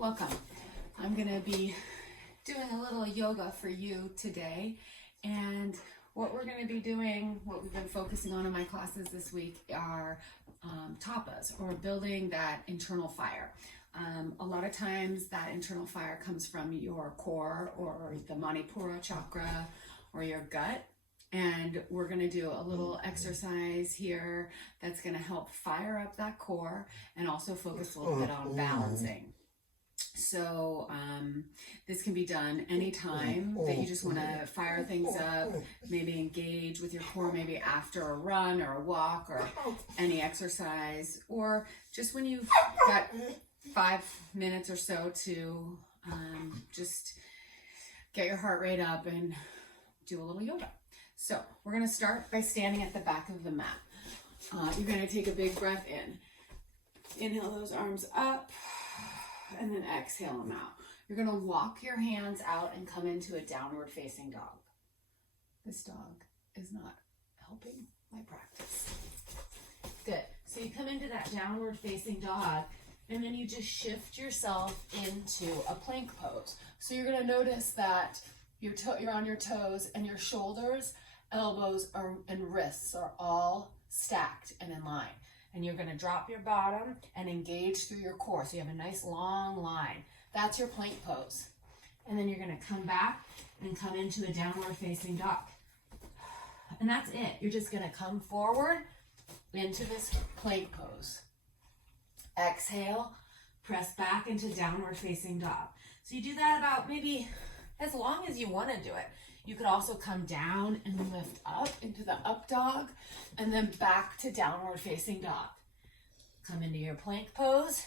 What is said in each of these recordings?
Welcome. I'm going to be doing a little yoga for you today, and what we're going to be doing, what we've been focusing on in my classes this week are tapas, or building that internal fire. A lot of times that internal fire comes from your core or the Manipura chakra or your gut. And we're going to do a little exercise here that's going to help fire up that core and also focus a little bit on balancing. So this can be done anytime that you just want to fire things up, maybe engage with your core, maybe after a run or a walk or any exercise, or just when you've got 5 minutes or so to just get your heart rate up and do a little yoga. So we're going to start by standing at the back of the mat. You're going to take a big breath in. Inhale those arms up and then exhale them out. You're going to walk your hands out and come into a downward facing dog. This dog is not helping my practice. Good. So you come into that downward facing dog and then you just shift yourself into a plank pose. So you're going to notice that you're on your toes and your shoulders, elbows and wrists are all stacked and in line. And you're going to drop your bottom and engage through your core. So you have a nice long line. That's your plank pose. And then you're going to come back and come into a downward facing dog. And that's it. You're just going to come forward into this plank pose. Exhale, press back into downward facing dog. So you do that about maybe as long as you want to do it. You could also come down and lift up into the up dog and then back to downward facing dog. Come into your plank pose,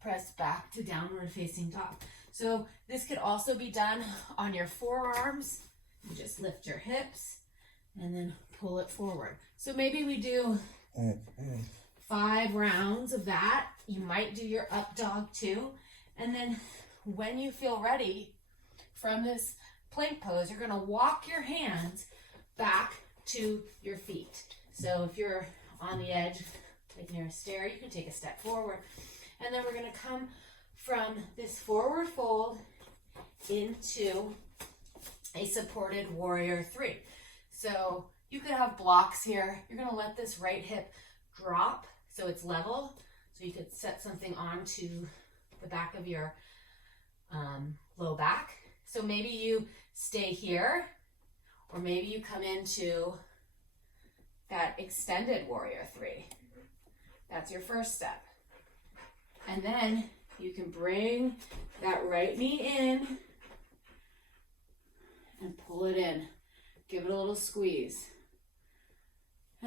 press back to downward facing dog. So this could also be done on your forearms. You just lift your hips and then pull it forward. So maybe we do 5 rounds of that. You might do your up dog too. And then when you feel ready from this plank pose, you're going to walk your hands back to your feet. So if you're on the edge, like near a stair, you can take a step forward. And then we're going to come from this forward fold into a supported warrior 3. So you could have blocks here. You're going to let this right hip drop so it's level. So you could set something onto the back of your low back. So maybe you stay here, or maybe you come into that extended warrior 3. That's your first step. And then you can bring that right knee in and pull it in. Give it a little squeeze.